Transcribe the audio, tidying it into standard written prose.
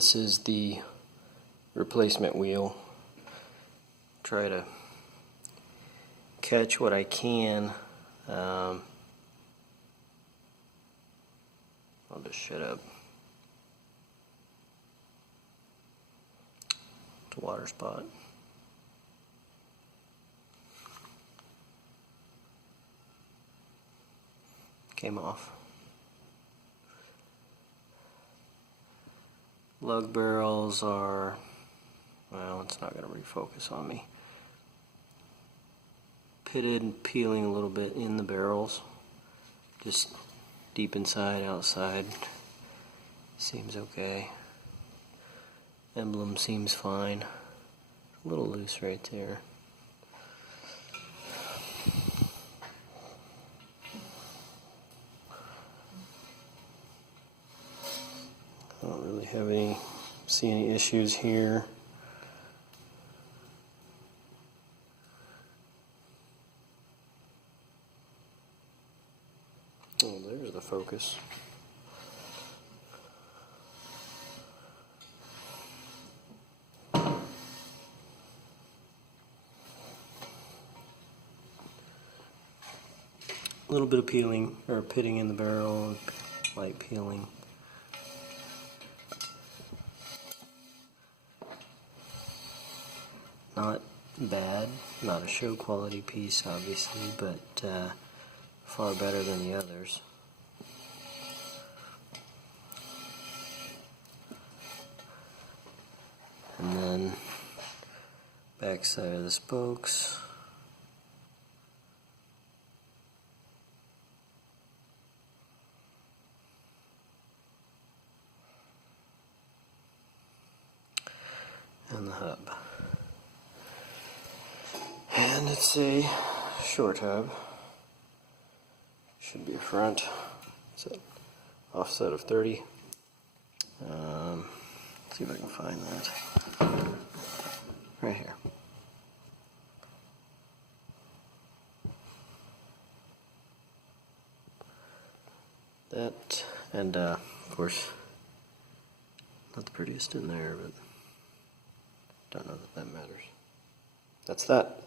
This is the replacement wheel. Try to catch what I can. I'll just shut up. It's a water spot. Came off. Lug barrels are, well, it's not going to refocus on me. Pitted and peeling a little bit in the barrels. Just deep inside, outside. Seems okay. Emblem seems fine. A little loose right there. I don't really see any issues here. Oh, there's the focus. A little bit of peeling or pitting in the barrel and light peeling. Not bad, not a show quality piece obviously, but far better than the others. And then back side of the spokes. And the hub. And it's a short hub. Should be a front. It's an offset of 30. See if I can find that. Right here. That, and of course, not the prettiest in there, but don't know that that matters. That's that.